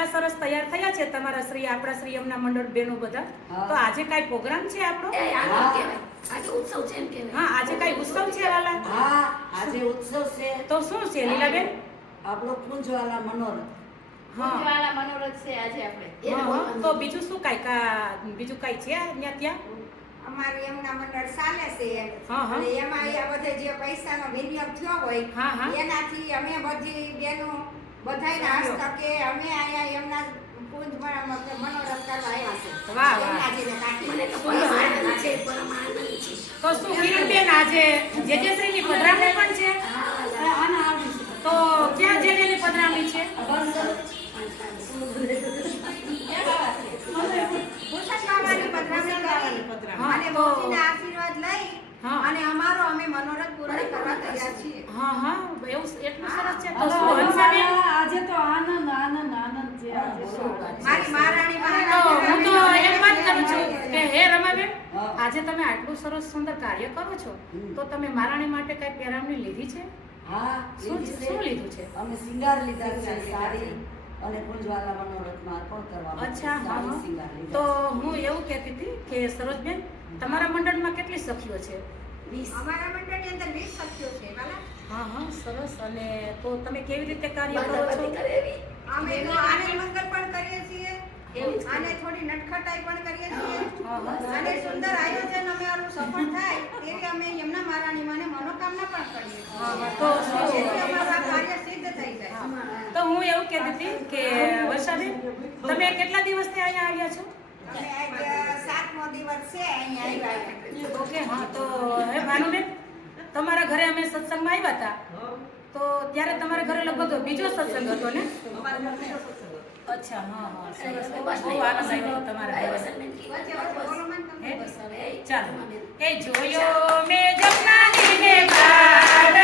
આટલા સરસ તૈયાર થયા છે તમારા શ્રી આપણા શ્રી એમના મંડળ બેનો બધા, તો આજે કાઈ પ્રોગ્રામ છે આપણો? આજે ઉત્સવ છે એમ કહેવાય. હા, આજે કાઈ ઉત્સવ છે વાલા? હા, આજે ઉત્સવ છે. તો શું છે લીલાબેન? આપણો કુંજવાલા મનોરથ. હા કુંજવાલા મનોરથ છે આજે આપણે. હા, તો બીજું શું બીજું કાઈ છે ત્યાં? અમારું એમના મંડળ ચાલે છે હા, હા. અને એમાં આ બધે જે પૈસાનો વિનિયોગ થયો હોય હા, હા. એનાથી અમે બધી બેનો બધાયના હસ્તકે અમે અહીંયા એમના કુંજ મનોરથ કરવા આવ્યા છે. વાહ, વાહ. એમના જેને કાઢી. મને તો પરમ આનંદ છે, પરમ આનંદ છે. તો શું કિરણબેન આજે જેજેશ્રીની પધરામણી પણ છે? તો ક્યાં જેજેની પધરામણી છે? ભૂષણ બાવાની પધરામણી કરી હા, અને તો- મોચીના આશીર્વાદ લઈ હા. અને અમારો અમે મનોરથ પૂરો કરવા તૈયાર છીએ. હા, હા, એવું એટલું સરસ છે. તો શું હંસાબેન? આજે તો આનંદ આનંદ આનંદ છે આજે તો. મારી મહારાણી તો હું તો એમ વાત કરું છું મહારાણી કે હે રમાબેન, હા. આજે તમે આટલું સરસ સુંદર કાર્ય કરો છો, તો તમે મહારાણી માટે કઈ પહેરામણી લીધી છે? હા, શું લીધી છે. શું લીધું છે? અમે સિંગાર લીધા છે, સાડી અને કુંજવાલા મનોરથમાં અર્પણ કરવા માટે અચ્છા, હા, સાડી હા. સિંગાર લીધા તો છે. હું એવું કહેતી હતી કે સરોજબેન, તમારા મંડળમાં કેટલી સખીઓ છે? અમારા મંડળની અંદર 20 સખીઓ છે વાલા. હા, હા, સરસ. અને તો તમે કેવી રીતે કાર્ય કરો છો? બધી કરે એવી. અમે તો આનંદ મંગલ પણ કરીએ છીએ એવું જ અને થોડી નટખટાઈ પણ કરીએ છીએ હા, હા. અને સુંદર આયોજન અમારું સફળ થાય તેવી અમે એમના મહારાણીમાને મનોકામના પણ કરીએ હા, છીએ. હા. તો શું? જેથી અમારું આ કાર્ય સિદ્ધ થઈ જાય. તો હું એવું કહેતી હતી કે વર્ષાબેન, તમે કેટલા દિવસથી અહીંયા આવ્યા છો? અમે આજ 7મો દિવસ છે અહીંયા આવ્યા. ઓકે, હા. તો હે ભાનુબેન, તમારા ઘરે અમે સત્સંગમાં આવ્યા હતા, તો ત્યારે તમારા ઘરે લગભગ બીજો સત્સંગ હતો ને? અચ્છા, હા, હા, સરસ. બહુ આનંદ આવ્યો તમારા ઘરે. સલમાન કી વચ્ચે વચ્ચે બોલો મને તમે. હે? બસ હવે ચાલો. એ જોયો મેં જમનાની ને ઘાટ,